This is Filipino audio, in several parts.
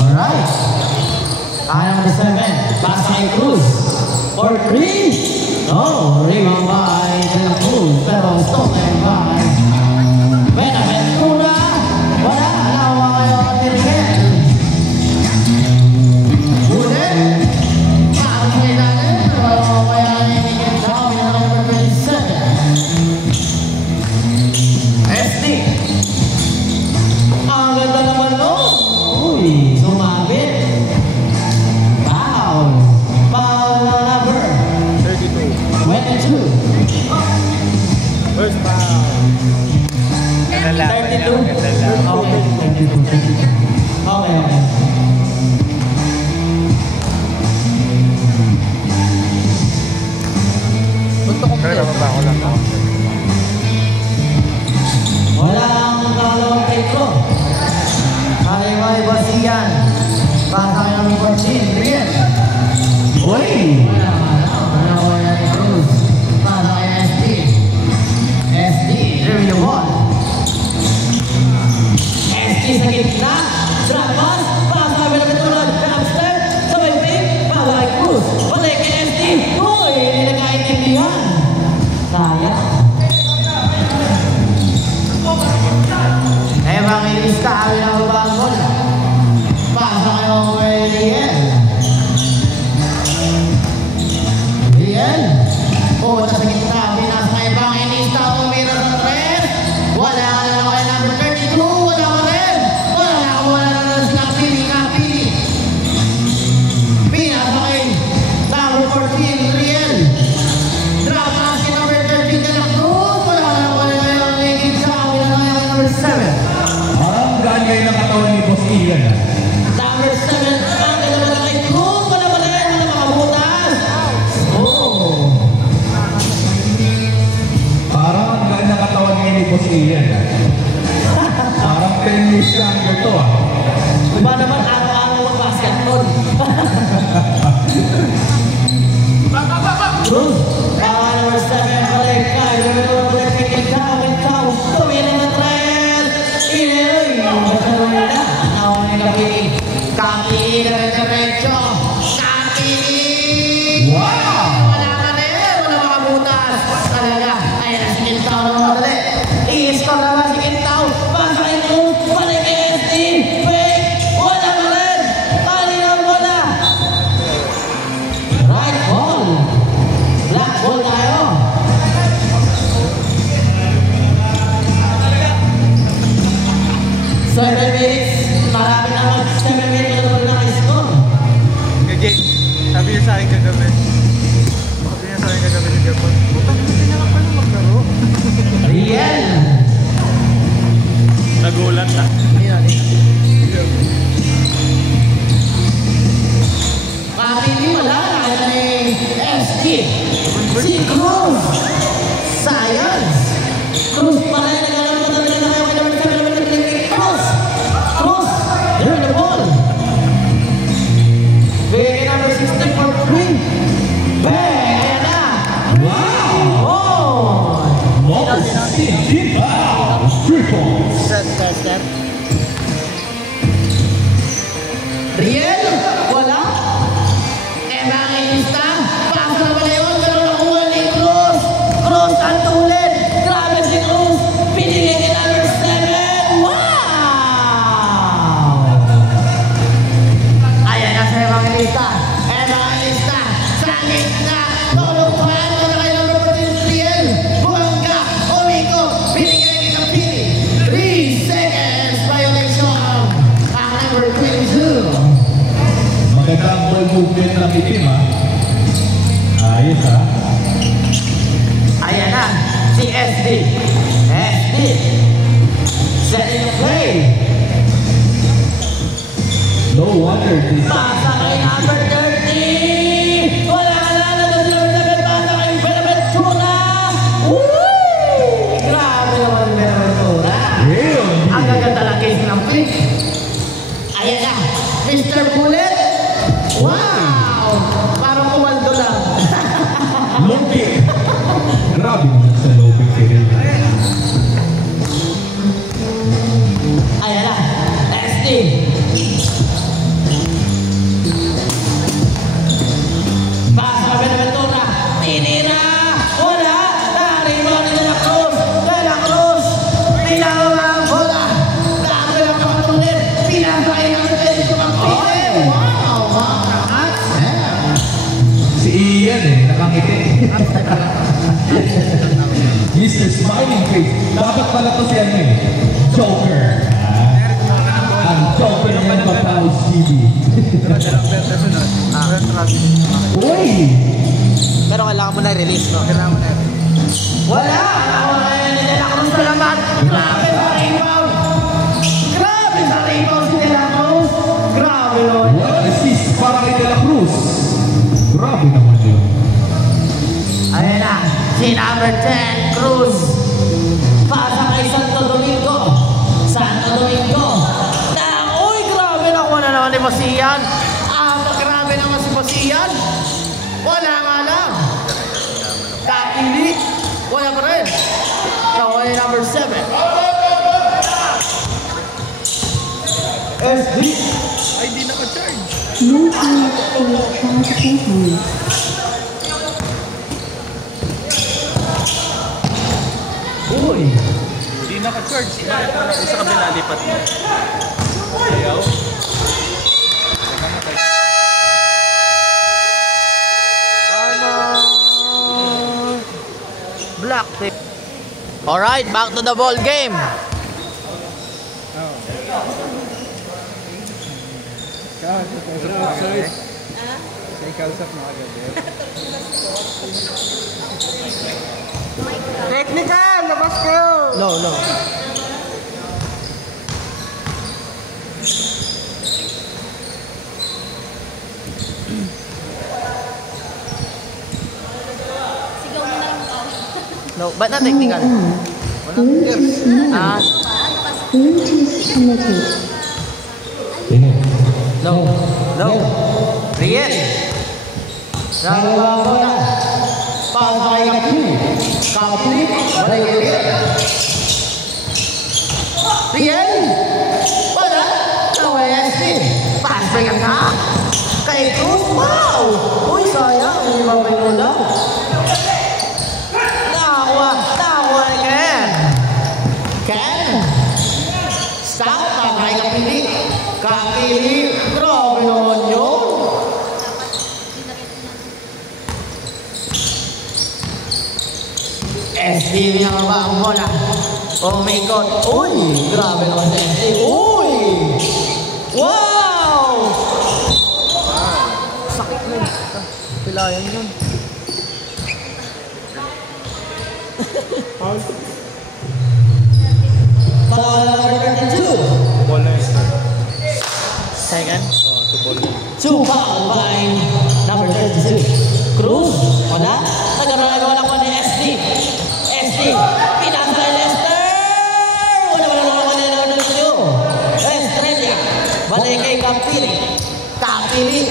Alright. Number 7, Pasay Cruz. For 3. No, rebound by De La Cruz. Pero stolen by Benaventura. Wala. Nawa kayo Miguel. Ulit. Pakakay natin. Nawa kaya ni Miguel Chao. Number 27. SD. Ang ganda naman no. Uy, sumabit. Foul. Foul number 32. 22. First foul. 32. Okay. 32. Okay. Punto ko kaya ba ako lang? Walang kalawang Pedro. Kaliway Basigan. Basa kayo ng 14. Riel. Uy! Wala ko yan ni Cruz. Basa kayo ng SD. SD. There you go. SD sa gitna. Drop pass. Basa kayo ng tulad. Upstep. Sabay pick. Basa kay Cruz. Balik kay SD. Uy! Nagkaintindihan. Sayang. Evangelista, kami na babang bola. Pasa kayo kay Riel. Riel. Punta sa gitna. Pinasa kay Evangelista. Umira sa tres. Wala ka na kay number 32. Wala ka rin. Wala na si Kapili. Pinasa kay number 14. Riel. Drop na si number 13. De La Cruz. Wala ka na ngayon. Nakikip sa kami na ngayon number 7. Ganyan ng katawan ni Boss Ian. Number 7, ang ganda na kay Cruz. Wala ba na yan? Wala makabutas. Oh. Parang ang ganyan ng katawan ni Boss Ian. Parang 10 years younger to ah. Diba naman araw-araw ang basketball? Cruz, number 7, balik kay balik kay Ikaw. Tumili na tres. Inoy. Nawa ni Kapili diretso. Kapili. Wow! Wala ka na eh. Wala makabutas. Talaga. Ayan ang si Quintao na madali. I-score naman si Quintao. Basa kay Cruz. Balik kay SD. Fake. Wala ka rin. Tali ng bola. Right ball. Black ball tayo. Seven minutes. Marami na mag 7 minutes na naman na-score. Kaya, sabi niya sa akin kagabi. Ni Japon. Butang hindi niya ka pala maglaro. Riel. Nagulat na. Kapili wala. Kaya ni SG. Si Cruz. Science. Cruz pa rin. Nagkaroon pa talaga na kayo. Cruz. Cruz. There the ball. Bigay number 16 for 3. Bang. Ayan na. Wow! Oh. Number 16, wow! Triple! Step. Riel. Wala. Evangelista. Pasa na pala yun. Ganun nakuha ni Cruz. Cruz ang tulid. Grabe si Cruz. Pinigay kay number 7. Wow! Ayan na sa Evangelista. Evangelista. Sa gitna. Tulog-tuhan mo na kay number 14 Riel. Buwangga. Umiko. Pinigay kay Kapili. 3 seconds. Violation. Ang number 22. Magandang ball movement ng itim ha. Ayos ha. Ayan na, si SD. SD. Setting the play. No wonder this Pasa kay number 30. Wala na number 7. Pasa kay Benaventura. Woo! Grabe naman si Benaventura. real. Ang gaganda lang case ng play. Ayan na, Mr. Bullet. Wow! Parang kumaldo lang. Low kick. Grabe naman sa low kick. Ayan na, Pasa kami na Ventura. Tinira. Wala. Naribaw ni De La Cruz. De La Cruz. Pinawa ang bola. Dami lang kapatunin. Pinasakay ng defense ng Pile. Wow. Si Ian nakangiti. Mr. Smiling Face. Dapat pala to si Joker. Ang Joker ng Bataos TV. Uy! Pero kailangan mo na release, no? Kailangan mo na wala! Wala yan ni De La Cruz na naman! Grabe sa rebound! Grabe sa rebound si De La Cruz! Grabe nun! What assist para kay De La Cruz? Grabe naman yun. Ayan na! Si number 10, Cruz! Pasa kay Santo Domingo! Santo Domingo! Uy! Grabe nakuha na naman ni Basian! Grabe naman si Basian! Wala nga lang! Kakili! Wala pa rin! Nakuha ni number 7. SD! Ay, di naka-charge. Uy! Di naka-charge. Bakit wala isa kabila lipat mo? Ayaw. Black tape. Alright, back to the ball game. Technical! Labas kayo! No, no. Sigaw mo na lang ako. No, ba't na technical? Ah, no. No. Riel. Nagawa na. Pasay ka po. Kapuli. Balay ka Riel. Riel. Wala. Nawayas din. Pass break ang ka. Kay Cruz. Wow. Uy, sayang. Hindi mabay lang. Nakuha ni Ken. Ken. Stop. Pasay ka pili. Kakili. Grabe naman yun. SD niya ba ang bola? Oh my God. Uy! Grabe naman sa SD. Uy! Wow! Sakit na yun. Pilayan yun. Foul number 32. Ball na yun. Second. Oh, to ball na. 2 foul by number 32. Cruz. Wala. Nagkaroon lang ko ni SD. SD. Pinasa kay Lester. Wala naman ni number 32. Estrella. Balik kay Campili. Campili.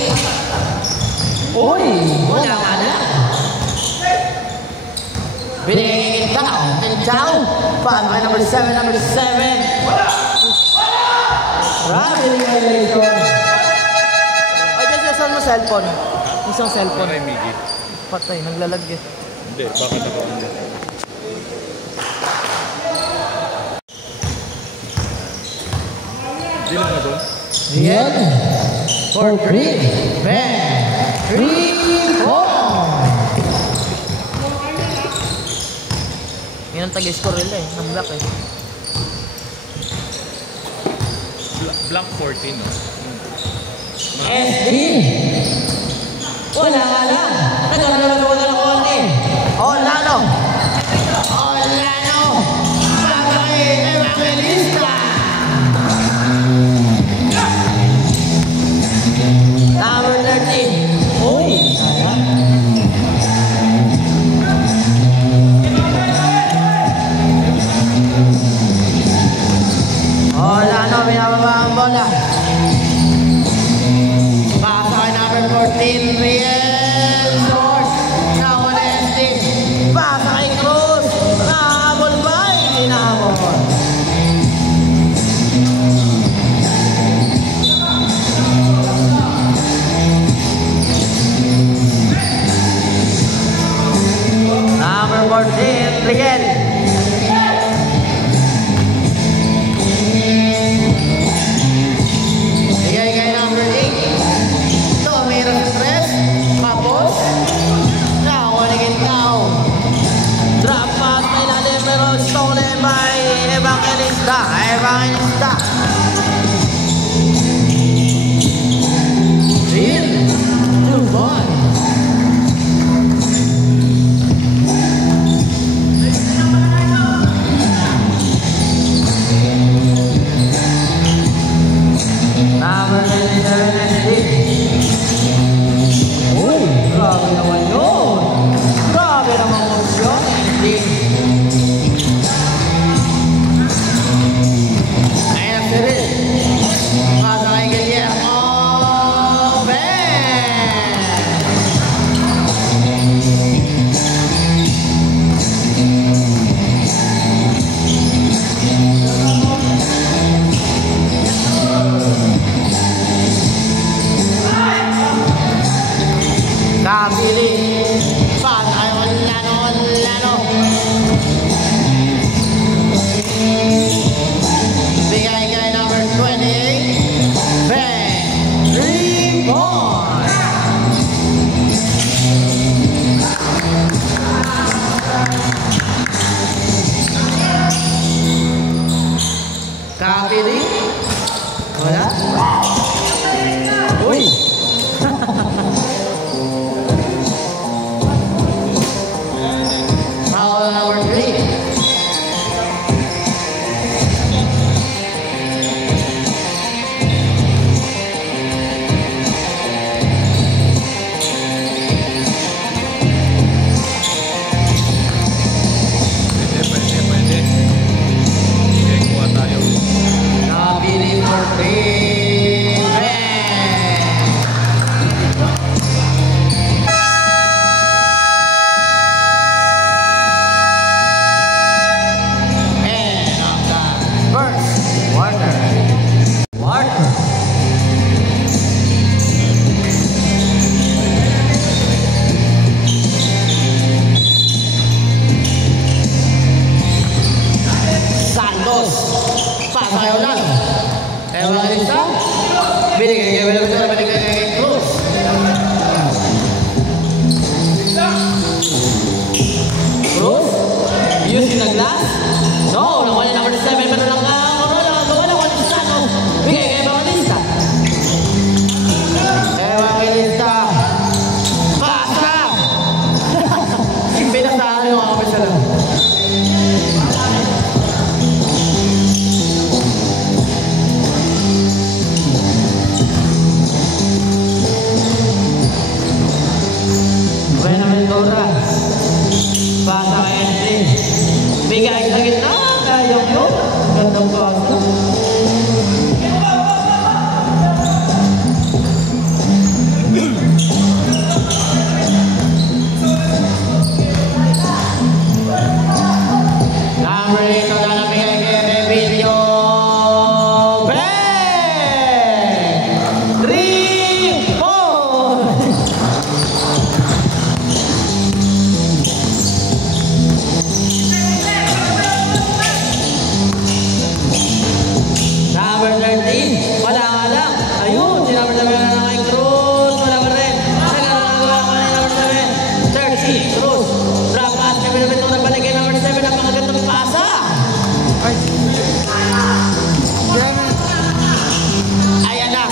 Uy. Wala nga na. Binigay kita. Tinchaw. Foul by number 7. Number 7. Binigay saan mo cellphone? Isang cellphone. Ay, Miggy. Patay, naglalag eh. Hindi, bakit ako hindi? Hindi lang na doon. Riel. For 3. Ben. 3-4. Yan ang tag-score nila eh. Ng black eh. Blank 14, no? SD. Wala nga lang. Nagkaroon na lang ko eh. Orlando. Orlando. Babay Evangelista. Number 13. Uy. Orlando, binababa ang bola. Pasa kay number 14, Riel. Short. Nakuha na SD. Pasa kay Cruz. Nakahabol ba? Hindi nakahabol. Number 27, SD. Uy, grabe naman yun. Grabe naman yun, SD. Ayun ang sirit. Pasa kay Guillermo. Kapili. Pasa kay Olano. Bigay kay number 28. Ben. 3 points. Kapili. Wala. Uy. Foul number 3. Pwede. Okay, kuha tayo. Napili for 3. And on the first quarter. Santos. Pasa kay Olano. Evangelista. Binigay kay Cruz. Cruz. Using the glass. No, nakuha niya number 7. Pero nakuha ni Santos. Bigay kay Evangelista. Evangelista. Pasa. Pinasahan yung mga kapit sa lang. Buenaventura. Pasa kay Henry. Bigay sa gitna. Kayong yun. Gandang pasa. Number 8. Wala na bigay kay Rebilio. Ben! 3 points! Number 13, wala nga lang. Ayun, si number 7 na kay Cruz. Wala pa rin. Nagagawa ko na yung number 7. 30, Cruz. Drop pass, kami naman ito nagbalik kay number 7. Napakagandang pasa. Ayan na.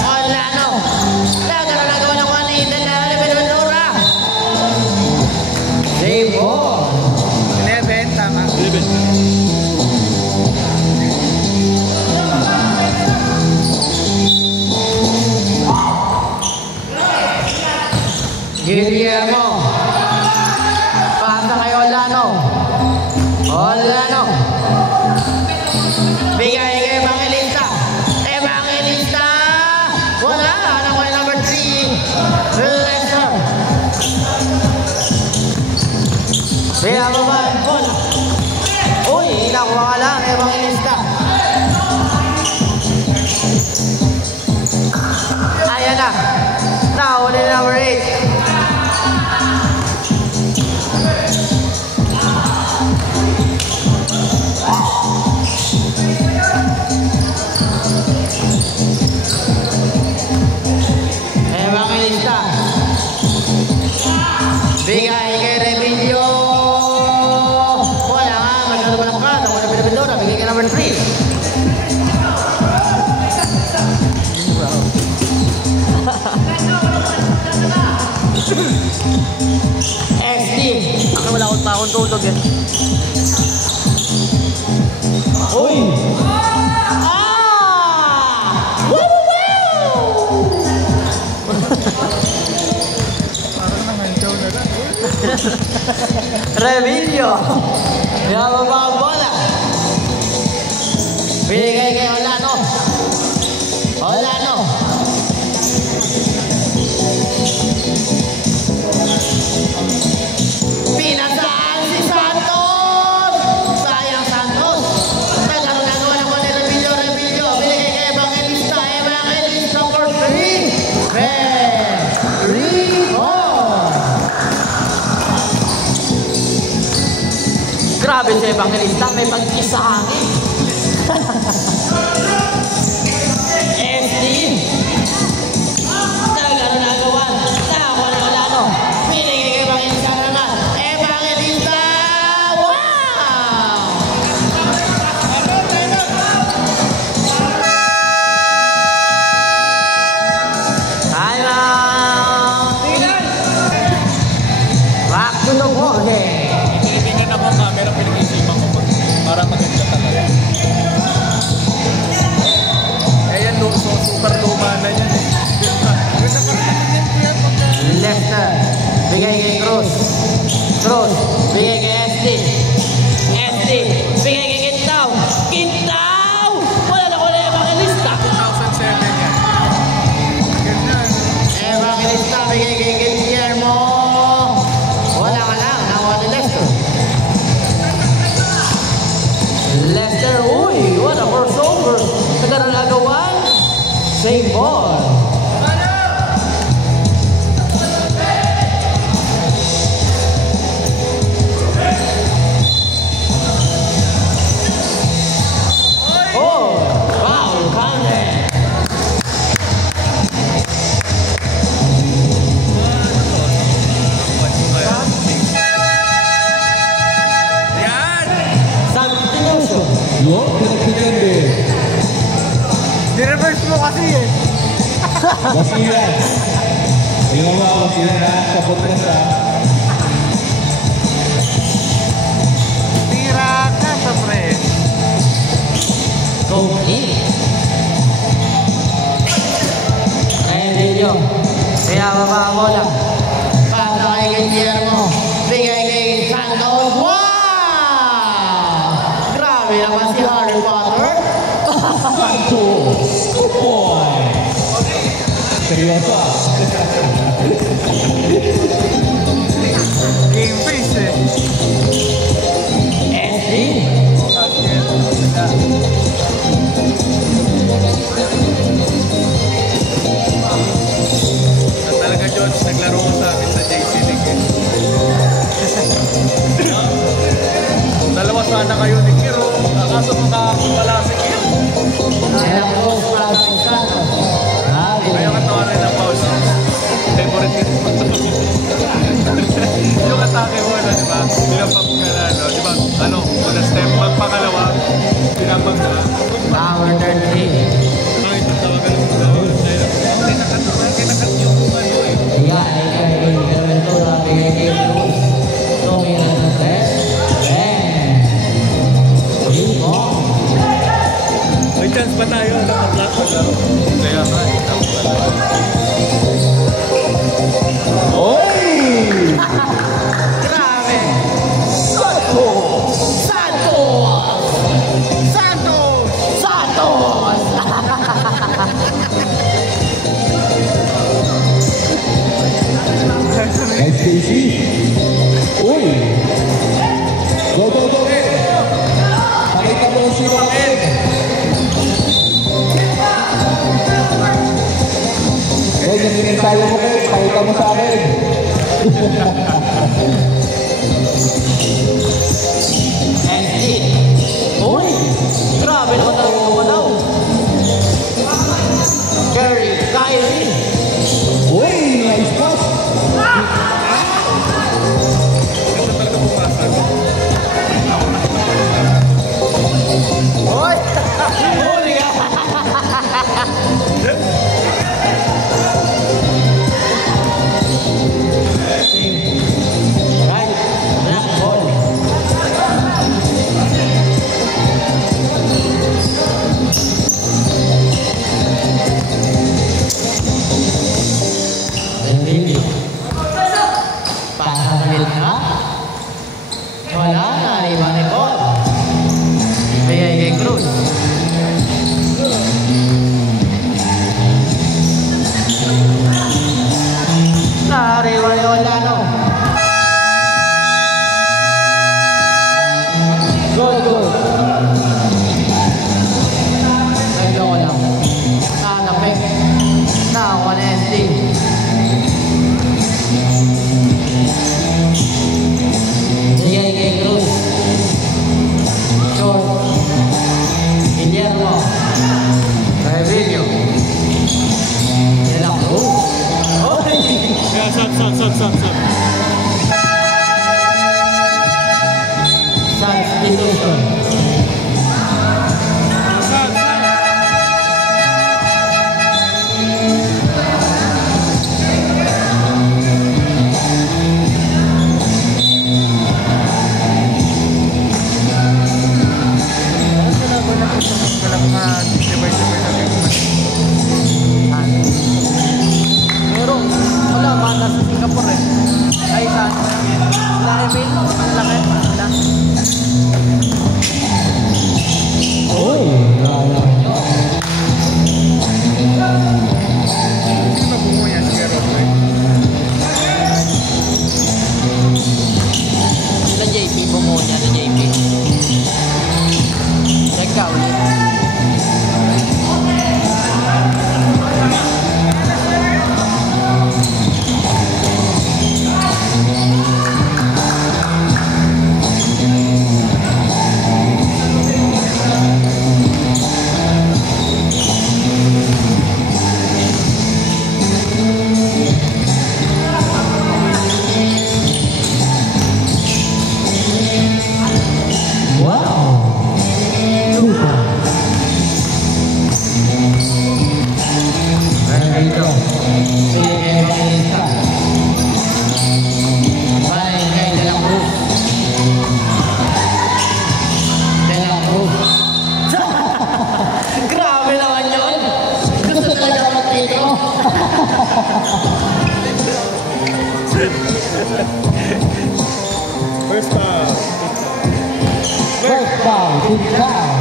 Olano. Nagagawa ng 1-8 na Buenaventura. Save ball. 11, tama. 11. Guillermo. Pasa kay Olano. Bigay kay Evangelista. Wala. Nakuha yung number 3. Lester. Pinababa ang ball. Uy, nakuha ka lang, Evangelista. Ayan na. Nahuli na number 8. Evangelista. Bigay kay Rebilio. Wala nga, masyado pa lang ka. Nakuha na Buenaventura. Bigay kay number 3. SD. Ako wala akong taon tulog eh. Uy! Woo! Revillo. Pinababa ang bola. Binigay kay Olano. Olano. Pinasaan si Santos. Sayang Santos. Nagkaroon na naman ako ni Revillo. Revillo. Binigay kay Evangelista. Evangelista for 3. Rico. Grabe si Evangelista. May pag-isahangin. SD. Nagkaroon na agawan. Nakakuha na Olano. Binigay kay Evangelista naman. Evangelista. Wow! Time out! Back to the ball game. Tinitingnan ako camera, pinag-isipan ko para maganda talaga. Eh yan, so super luma na yan eh. Lester, bigay kay Cruz. Cruz, bigay kay SD. SD, bigay kay Quintao. Quintao! Wala na ko na Evangelista. 2007 yan. Ganyan. Evangelista, bigay kay Guillermo. Wala ka lang, nakuha ni Lester. Lester, uy, what a crossover. Nagkaroon na agawan. Same ball. Oh, wow, Kande. Yan! Santinosio. Yo, pinagpigyan din. Di-reverse mo kasi eh. Basilan. Tingnan mo, Basilan ha. Sa podcast ha. Tira ka sa pre. Complete. Ayun video. Kaya baba ang bola. Pasa kay Guillermo. Bigay kay Santos. Wow! Grabe naman si Harry Potter. Santos. Good boy. Seryoso ah. Game face eh. SD. Talaga Jones, naglaro ko sa akin sa JC League eh. Dalawa sana kayo ni Kiro, kaso wala si Kiro. Kaya ko para sa Santos. Grabe. Ayaw ka tawarin ng pause. Favorite ko. Yung atake mo na, di ba? Pinapag ka na, no? Di ba? Ano, una step, pangalawa, pinapag na. Power 13. Ano ito tawagan mo daw? Kinakat yung ano eh. Yan, ay ganito na bigay kay Cruz. Dominant na test. Rico. May chance pa tayo, naka-flat maglaro. Kaya nga, tapos pala. Oy! Grabe! Santos! Santos! Santos! Santos! Nice Casey. Uy! Go, go, go, Ed! Pakita mo si Ed! Ed, yung inintayo mo, Ed. Pakita mo sa akin. SD. Uy! Grabe naman talaga kumalaw. Kyrie. Uy! Nice pass! Ito talaga pumasag. Uy! Huli ka! Rito. Sige, Evangelista. Bye, kay De La Cruz. De La Cruz. Grabe naman yun. Gusto talaga mag-tito. First time. First down, good down.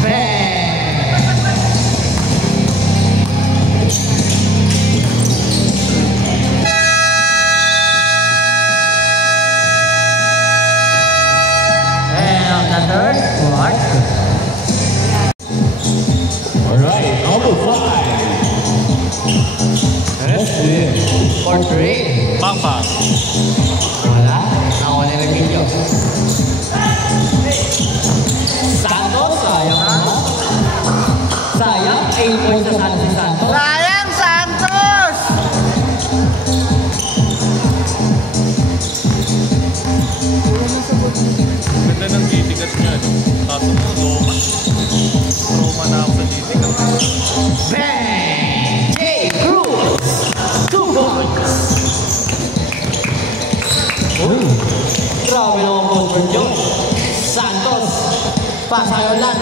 Bang. Wala. Nakuha nila yung video. Santos, sayang na. Sayang, 8 points sa Santos. Sayang, Santos! Ganda ng titigas niya. Kaso mo, Roma. Roma na ako sa titigas. Bang! J. Cruz! 2 points! Grabe naman convert yun. Santos, pasayon lang.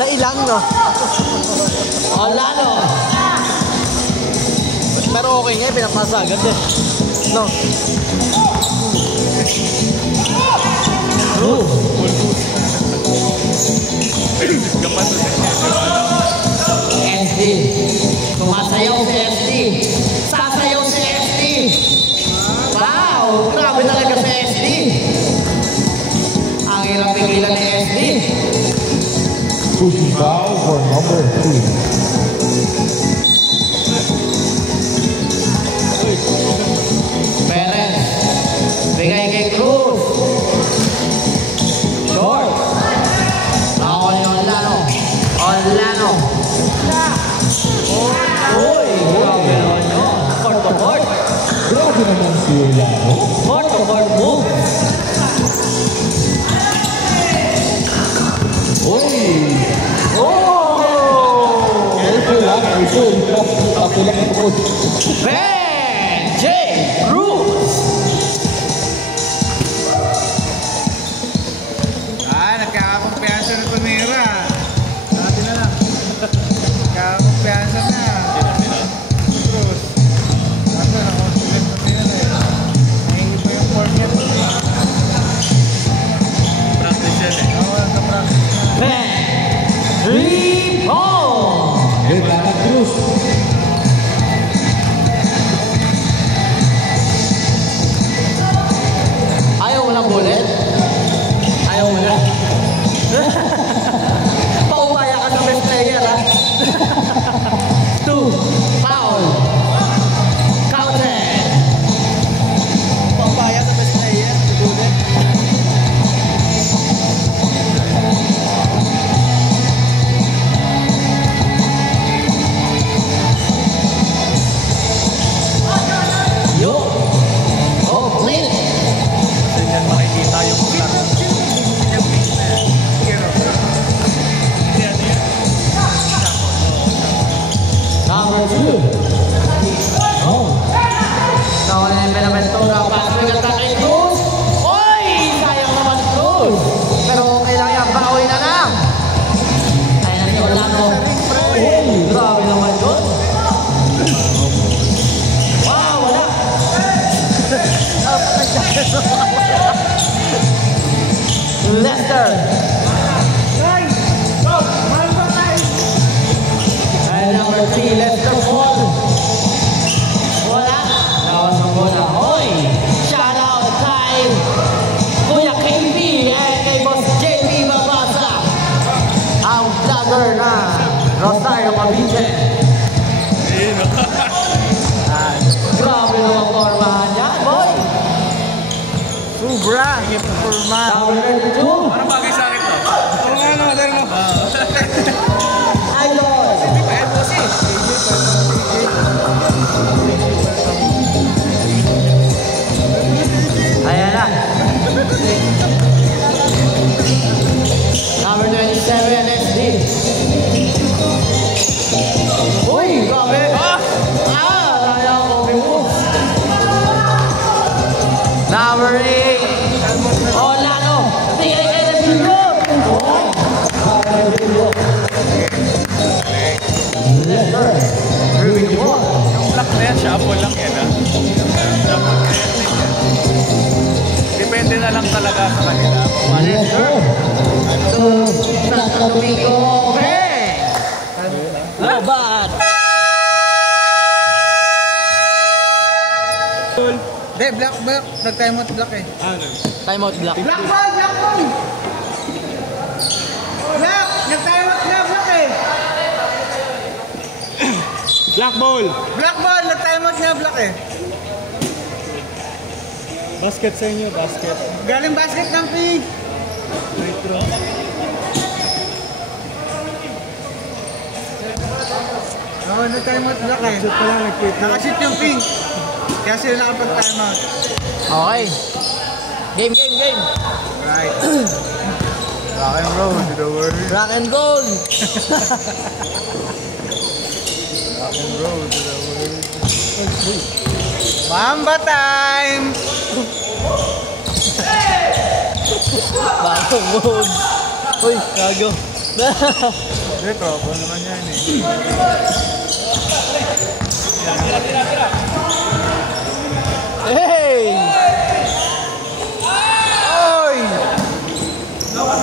Nailang, no? Orlando. Pero okay nga, pinapasa agad eh. No? Kapan to siya. SD. Sumasayaw si SD. Sasayaw si SD. Wow! Grabe talaga si SD. Ang hirap pigilan ni SD. Pushing foul for number 3. Perez. Bigay kay Cruz. Short. Ako ni Orlando. Orlando. Uy! Grabe naman yun. Court to court. Grabe naman si Orlando. Court to court move. Uy! Oh! Ito lang. Ako lang ito. Ben J. Cruz. Nagkakakumpiyansa na Tonera. Dati na lang. Nagkakakumpiyansa na. Cruz. Dati na confident Tonera eh. Nahingi pa yung form yan. Practice yan eh. Oo, nagka-practice na. Ben 3 points. Kailangan Cruz. Lester. And number 3, Lester Paul. Wala. Nawas ang bola. Hoy! Shout out kay Kuya KB and kay Boss JP Babasa. Ang vlogger na Rosario Cavite. Grabe naman formahan niya, boy. Sobra. Format. Number 2. Parang bagay sa akin to. Oo nga no, dahil mo. Idol. Ayan na. Number 27, SD. Uy, grabe. Kaya ko move. Number 8. Olano. Tingnan kayo na dito. Black na yan, shuffle lang yan ha. Shuffle na yan. Depende na lang talaga sa kanila. Lobat. Hindi, black. Nag-time out black eh. Time out black. Black ball! Black! Nag-time out na black eh. Black ball! Black ball! Nag-time out na black eh. Basket sa inyo, basket. Galing basket ng pig. Oo, nag-time out black eh. Nakashoot yung pink. Kaya sila nakapag-time out. Okay. Game. Right. Rock and roll to the world. Rock and roll. Rock and roll to the world. Mamba time! Bagong mode. Uy, gago. Hindi, tropa naman yan eh. Hey! Oy!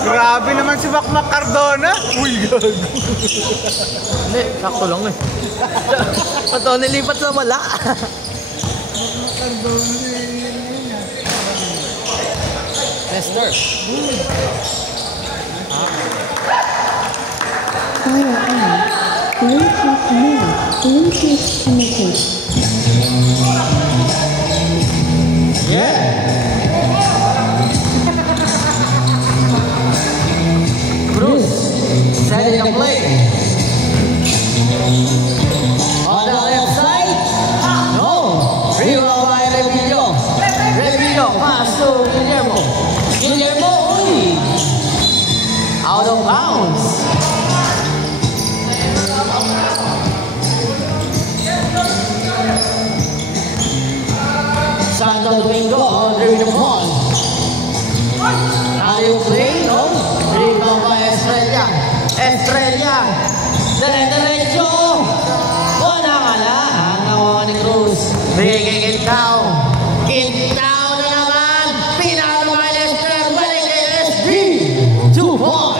Grabe naman si Macmac Cardona. Uy, gago. Hindi, sakto lang eh. Pato, nilipat sa wala. Lester. Fire on. Bluetooth mode. Bluetooth connected. Yeah. Bruce, setting a play. On the left side. No. Rebound by Remilio. Remilio, pass to Guillermo. Guillermo, uy. Out of bounds. Santo Domingo, dribbling the ball. How you play, no? Rebound by Estrella. Dire-diretso. Wala ka na. Ang nawawa ni Cruz. Bigay Quintao. Quintao na naman. Pinalo by Lester. Balik kay SG. 2 points.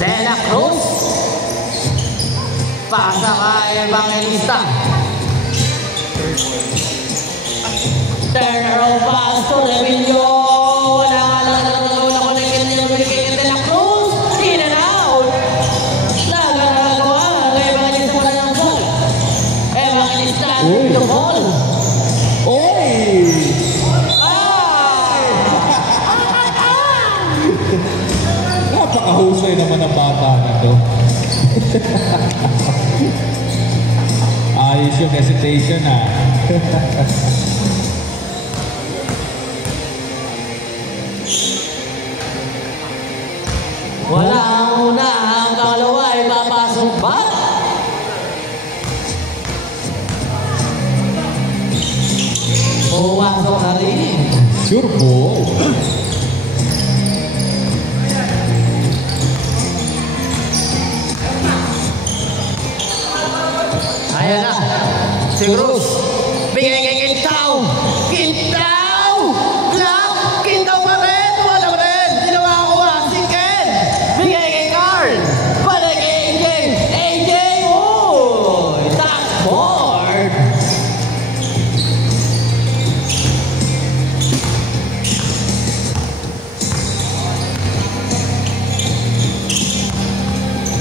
De La Cruz. Pasa kay Evangelista. Turnaround pass to Remilio. Wala ka lang na connected niya kay De La Cruz. In and out. Nagagawa kay Evangelista na ng ball. Evangelista with the ball. Napakahusay naman ang bata na to. Ayos yung hesitation ah. Wala ang una, ang pangalawa ay papasok ba? Puwasok na rin. Sure ball. Ayan na. Si Cruz. Bigay kay Quintao. Quintao! Club! Quintao pa rin! Wala pa rin! Ginawa ko si Ken. Bigay kay Carl. Balik kay AJ. AJ! Oh! Tackboard!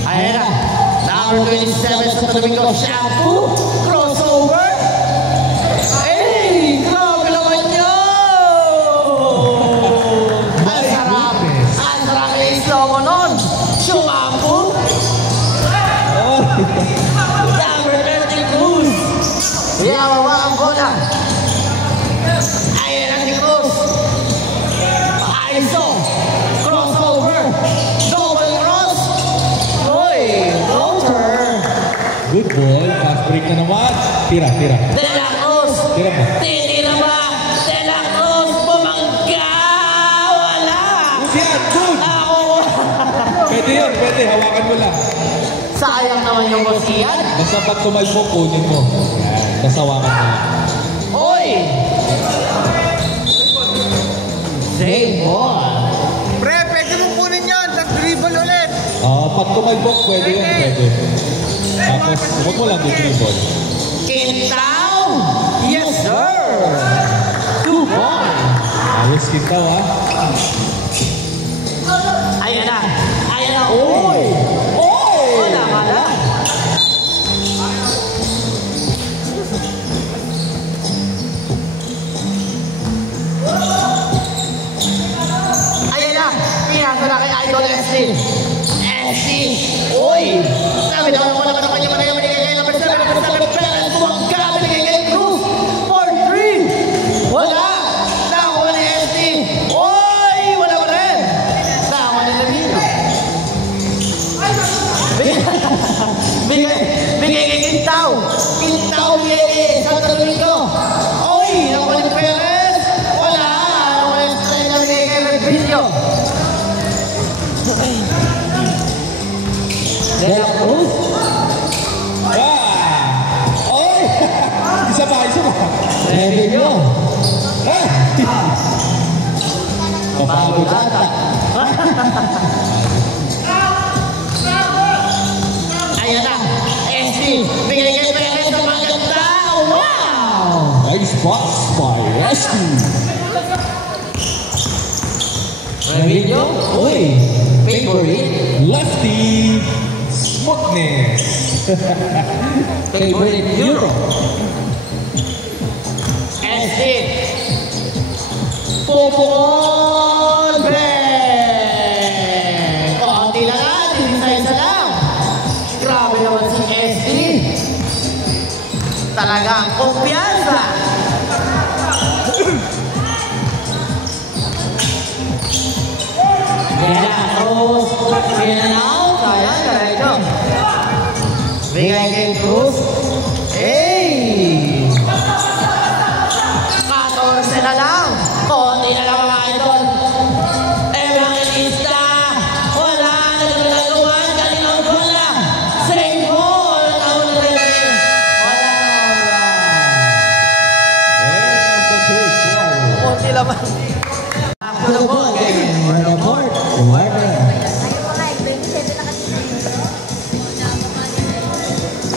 Ayan na. Number 27 sa tabi ko. Shampoo. Crossover. Hey! Grabe naman yun! Ang sarap. Ang sarap yung slow mo nun. Shampoo. Number 30 Cruz. Yawawa ang bola. Ayan na si Cruz. ISO. Crossover. Double cross. Uy! Rotor. Good ball. Fast break na naman. Tira. De La Cruz. Tira mo. Titira ba? De La Cruz. Bumangga. Wala. Yan, good. Ako. Pwede yun, pwede. Hawakan mo lang. Sayang naman yung bosiyan. Basta pag tumalbok, kunin mo. Yan. Basta hawakan mo lang. Uy! Same ball. Pre, pwede mo kunin yun. Tapos dribble ulit. Pag tumalbok, pwede yun, pwede. Tapos, huwag mo lang dribble. Quintao! Yes, sir! 2 points. Ayos kita, ha? Ayan na. Ayan na. Uy! Uy! Wala ka na. Ayan na. Pinasa na kay Idol SC. SC! Uy! Sabi na ako naman ang kanya manay ang manigay kay number 7. Number 7 Perez. Bumangga. Binigay kay Cruz. 4-3. Wala. Nakuha ni SC. Uy! Wala pa rin. Nakuha ni Lamino. Bigay kay Quintao. Quintao bigay kay Santo Domingo. Uy! Nakuha ni Perez. Wala. Nakuha ni Estrella. Bigay kay Rebilio. De La Cruz. Oy! Isa pa. Rebilio. Papagod ata. Ayan na. SC. Bigay kay Perez ng maganda. Wow! Nice pass by ST. Rebilio. Uy! Favorite. Lefty. Smoothness. Favorite Euro. SC. Popol Ben! Konti na lang, isa-isa lang. Grabe naman si SC. Talagang kumpiyansa. Yan na, Cruz. Yan na, sayang, diretso. Bigay kay Cruz. Hey! 14 na lang. Konti na lang mga idol. Evangelista. Wala na nagagawan. Kaninang bola. Same ball. Taon na rin. Wala. Konti naman. Ako na po.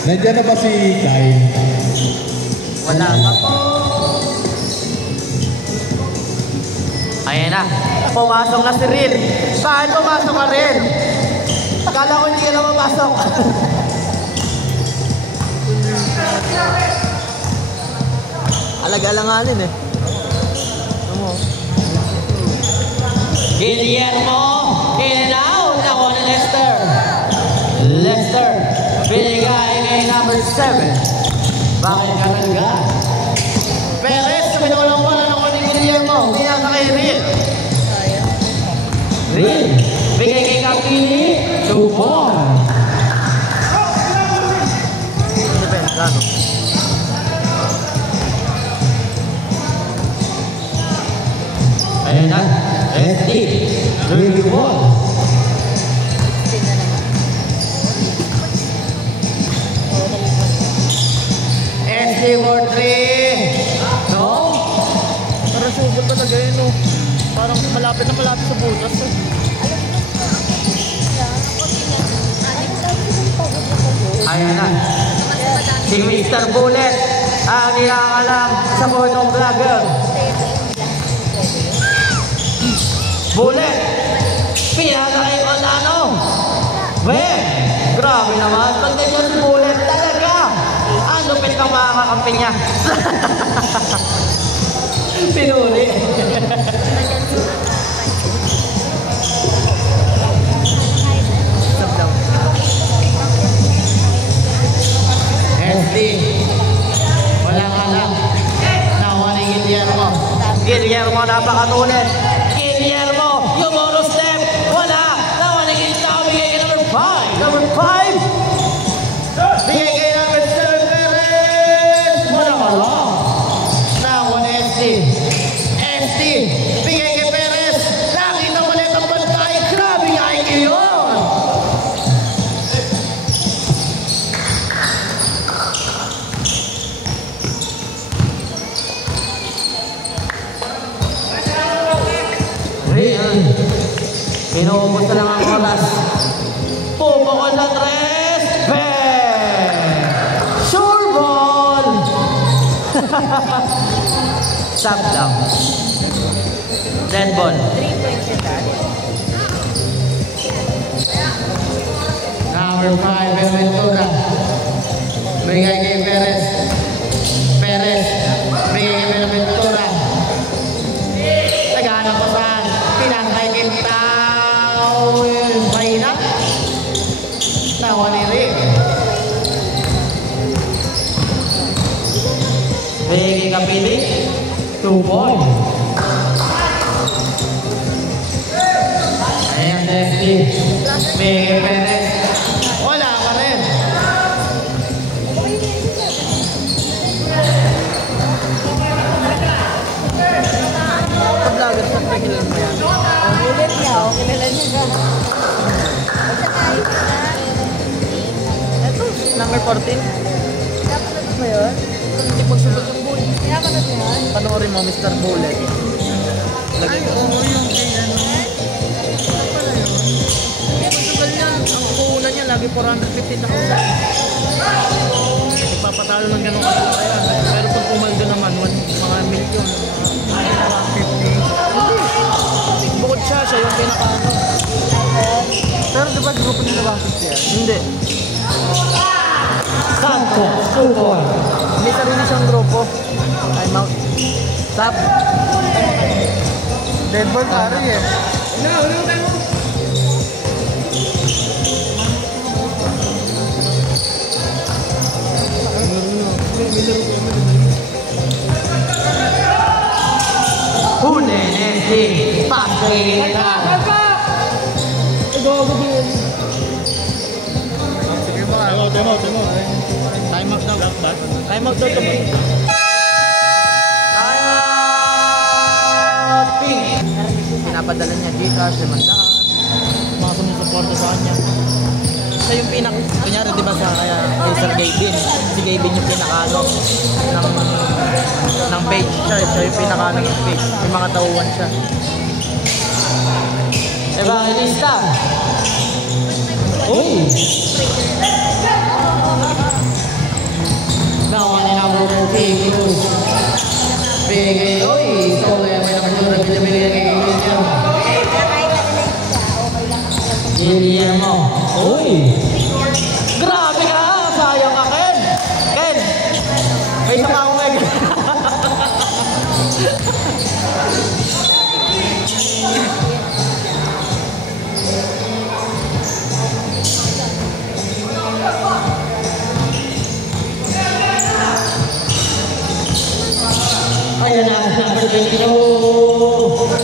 Nandiyan na ba si Kyle? Wala pa po. Ayan na. Pumasok na si Rin. Bakit pumasok ka rin? Akala ko hindi ka na mapasok. Alag-alanganin eh. Guillermo. Guillermo. Nakuha ni Lester. Lester. Binigay kay number 7. Bakit ka nagga? Perez. Sabi na ko lang wala ng kuning Guillermo. Pinasa kay Rin. Rin. Bigay kay Capini. 2 points. Depende ka, no? Ayan na. SD. Really ball. SD. SD for 3. No? Parang super talaga yun, no? Parang malapit na malapit sa butas, eh. Ayan na. Si Mr. Bullet ang nilangalang sa punong vlogger. Bullet! Pinalaki ko na ano? Well, grabe naman. Pag ganyan si Bullet talaga. Ang lupit ng mga kakampi niya. Pinuli. SD. Walang alam. Nakuha ni Guillermo. Guillermo napakatulit. Guillermo, yung mono step. Wala. Nakuha ni Guillermo. Bigay ka number 5. Number 5. Bigay kayo ng Mr. Perez. Walang alam. Nakuha ni SD. SD. Bigay kay Perez. Nakita ulit ang bantay. Grabe nga yun. Pinuubos na lang ang oras. Pupukol na 3. Sure ball! Stop down. Dead ball. 3 points yun dati. Number 5, Ventura. Bigay kay Perez. Perez. Bigay kay Ventura. Naghanap ko saan. Pinantay kita. Mahina. Nakuha ni Rick. Bigay kay Kapili. 2 points. Ayan, Desti. Bigay kay Perez. Wala ka rin. Pag-vlogger sa pagilan mo yan. Ulit niya, okay na lang siya. At saka ayun na. Ito, number 14. Pinapanood mo yun? Hindi pagsulot ng bull. Pinapanood mo yun? Panoorin mo, Mr. Bullet. Lagay ko. Portugal yan. Ang kuhulan niya, lagi 450 na kuhulan. Nagpapatalo ng ganun kasi yan. Pero pag pumaldo naman, mga milyon, mga 150. Bukod siya yung pinaka-ano. Pero di ba grupo nila bakit yan? Hindi. Santos, 2 points. May sarili siyang grupo. Time out. Stop. Dead ball pare eh. Huli, Nessie. Pagkita. Sige ba? Time out daw. Time out daw. Pinapadala niya Gcash, 500. Mga sumusuporta sa kanya. Siya yung kunyari diba sa kay Sir Gavin. Si Gavin yung pinaka-ano ng page siya. Siya yung pinaka-ano ng page. May mga tauhan siya. Evangelista. Uy! Nakuha ni number 13, Cruz. Bigay. Uy! Ito kaya may number 2 na binibigay kay Guillermo. Guillermo. Uy! Grabe ka! Sayang ka, Ken! Ken! May isa pa akong egg. Ayan na, number 22.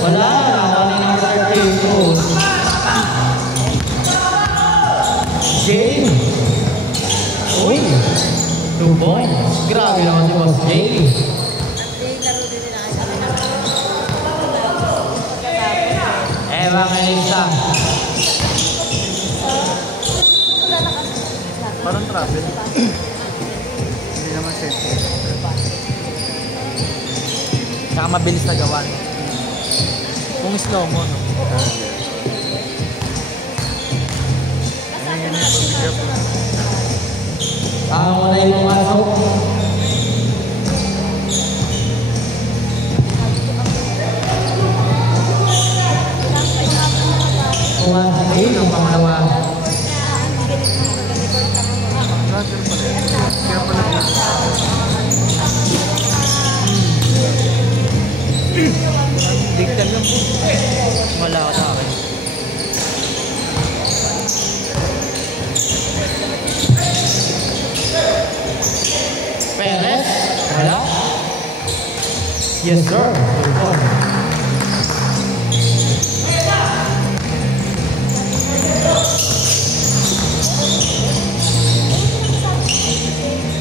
Wala, nakuha ni number 32. Jane. Uy, 2 points. Grabe naman si Boss Jane. Evangelista. Parang travel. Hindi naman set. pinakamabilis na gawan. Kung slow mo, no? Tama mo na yung pumasok. Pumasok ang pangalawa. Diktan lang po. Wala ka sa akin. Perez. Wala. Yes, sir.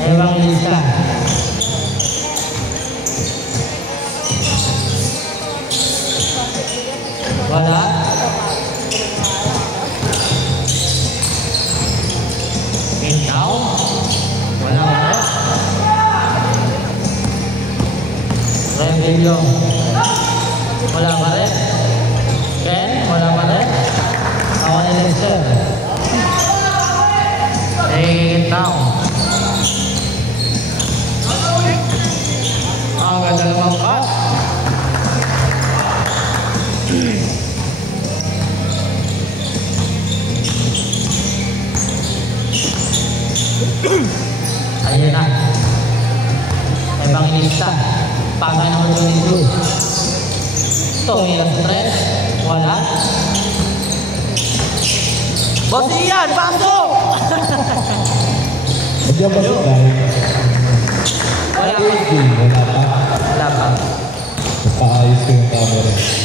Evangelista. Wala. Ikaw. Wala ba? Remilio. Wala pa rin. Ken. Wala pa rin. Ako ni Lester. Ikaw. Ang ganda namang cut. Ayun na. Evangelista. Pagay naman yung ito. Tommy Lastres. Wala. Boss Ian, pasok! Nandiyan ba si Guy? Wala pa. Wala pa. Wala pa. Paayos ko yung camera.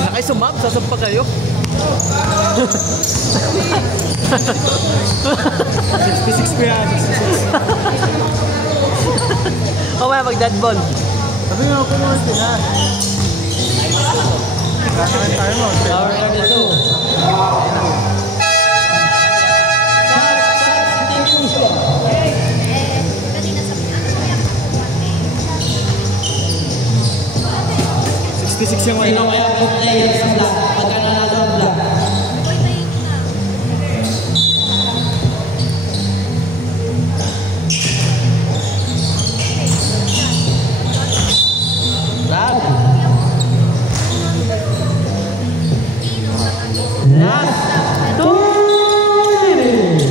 Wala kayo sumab, sasumpa kayo. 66 pa yan. Mamaya mag-dead ball. Sabi nga ako naman sila. Kakain tayo mo. Power 32. Yung Sino kaya good player sa black? Pagka nanalo ang black. Black. Last 2 minutes.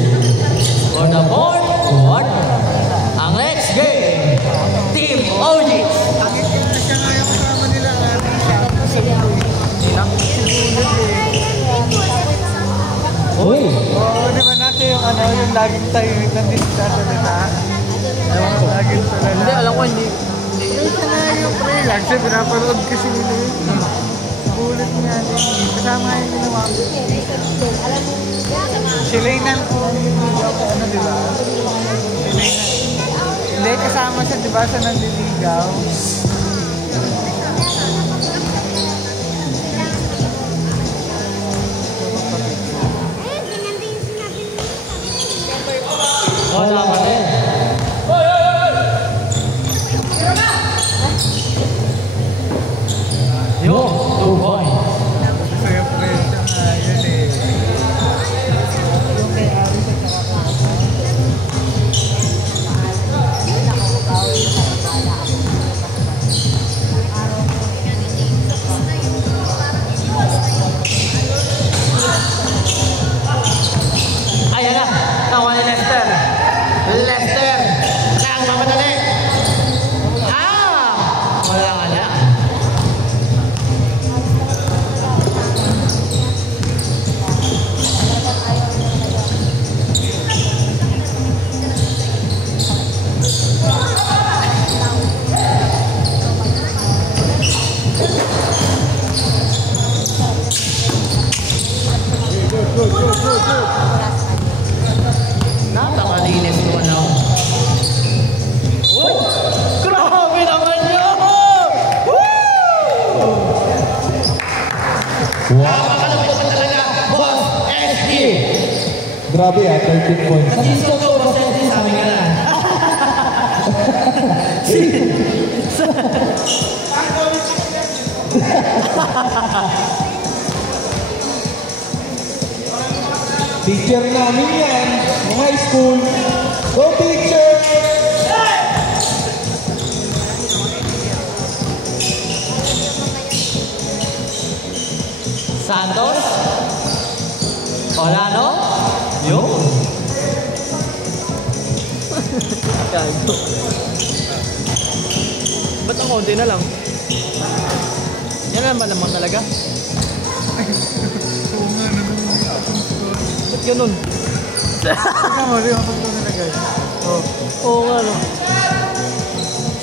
For the fourth quarter. Ang next game. Team OG. Uy! Oo, di ba natin yung ano, yung laging tahimik na nagsasalita? Ewan ko, laging salala. Hindi, alam ko hindi. Yung sanay yung play lang, siya pinapanood kasi nila yun. Bulit nga din. Kasama yung ginawa ko. Silaynan ko. Ano, di ba? Silaynan. Hindi, kasama siya, di ba, sa nandiligaw. Wala pa rin. Yo, 2 points. Siyempre, siya nga yun eh. Yung may-ari sa Ayan na. Nakuha ni Lester. Lester. Nang mamadali. Wala ka na. Napakalinis naman ako. Uy! Grabe naman yun! Woo! Napakalapit naman talaga, Boss SG. Grabe 13 points. Kasi so, Boss SG, sabi ka na. Teacher namin yan, mga high school. Go teacher! Santos. Olano. Yun. Gago. Ba't ang konti na lang? Yan naman lamang talaga. Oo nga, Ba't ganun? Ikaw mo, di ako pagkakas na guys. Oo nga no.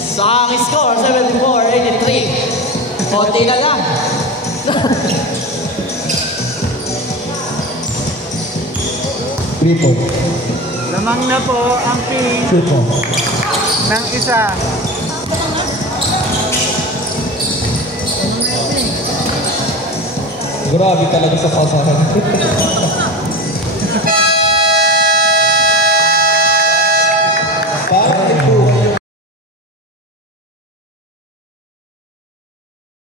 Sa ang score, 74-83. Konti na lang. Triple. Lamang na po ang pin Triple. ng isa. Grabe talaga sa pasahan.